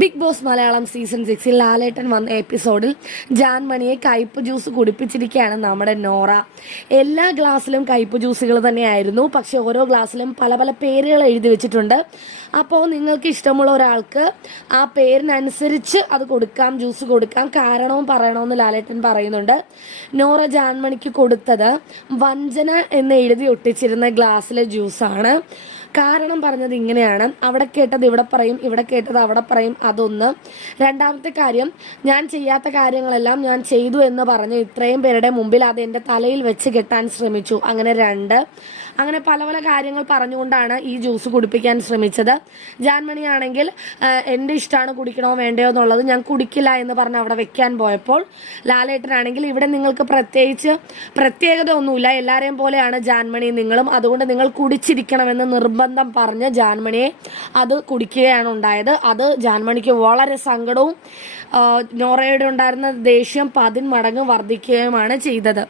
Big boss Malayalam season 6 ലാലേട്ടൻ വന്ന എപ്പിസോഡിൽ ജാൻമണിയെ കയ്പ് ജ്യൂസ് കുടിപ്പിച്ചിരിക്കുകയാണ് നമ്മുടെ നോറ. എല്ലാ ഗ്ലാസ്സിലും കയ്പ് ജ്യൂസുകൾ തന്നെയായിരുന്നു. പക്ഷെ ഓരോ ഗ്ലാസ്സിലും പല പല പേരുകൾ എഴുതി വെച്ചിട്ടുണ്ട്. അപ്പോൾ നിങ്ങൾക്ക് ഇഷ്ടമുള്ള ഒരാൾക്ക് ആ പേരിനനുസരിച്ച് അത് കൊടുക്കാം, ജ്യൂസ് കൊടുക്കാം. കാരണവും പറയണമെന്ന് ലാലേട്ടൻ പറയുന്നുണ്ട്. നോറ ജാൻമണിക്ക് കൊടുത്തത് വഞ്ചന എന്ന് എഴുതി ഒട്ടിച്ചിരുന്ന ഗ്ലാസ്സിലെ ജ്യൂസാണ്. കാരണം പറഞ്ഞത് ഇങ്ങനെയാണ്: അവിടെ കേട്ടത് ഇവിടെ പറയും, ഇവിടെ കേട്ടത് അവിടെ പറയും. അതൊന്ന്. രണ്ടാമത്തെ കാര്യം, ഞാൻ ചെയ്യാത്ത കാര്യങ്ങളെല്ലാം ഞാൻ ചെയ്തു എന്ന് പറഞ്ഞ് ഇത്രയും പേരുടെ മുമ്പിൽ അത് എൻ്റെ തലയിൽ വെച്ച് കെട്ടാൻ ശ്രമിച്ചു. അങ്ങനെ 2. അങ്ങനെ പല പല കാര്യങ്ങൾ പറഞ്ഞുകൊണ്ടാണ് ഈ ജ്യൂസ് കുടിപ്പിക്കാൻ ശ്രമിച്ചത്. ജാൻമണിയാണെങ്കിൽ എൻ്റെ ഇഷ്ടമാണ്, കുടിക്കണോ വേണ്ടയോ എന്നുള്ളത്, ഞാൻ കുടിക്കില്ല എന്ന് പറഞ്ഞ് അവിടെ വെക്കാൻ പോയപ്പോൾ ലാലേട്ടനാണെങ്കിൽ ഇവിടെ നിങ്ങൾക്ക് പ്രത്യേകത ഒന്നുമില്ല, എല്ലാവരെയും പോലെയാണ് ജാൻമണി നിങ്ങളും, അതുകൊണ്ട് നിങ്ങൾ കുടിച്ചിരിക്കണമെന്ന് നിർബന്ധം പറഞ്ഞ് ജാൻമണിയെ അത് കുടിക്കുകയാണ് ഉണ്ടായത്. അത് ജാൻമണിക്ക് വളരെ സങ്കടവും നോറയുടെ ഉണ്ടായിരുന്ന ദേഷ്യം 10 മടങ്ങ് വർദ്ധിക്കുകയുമാണ് ചെയ്തത്.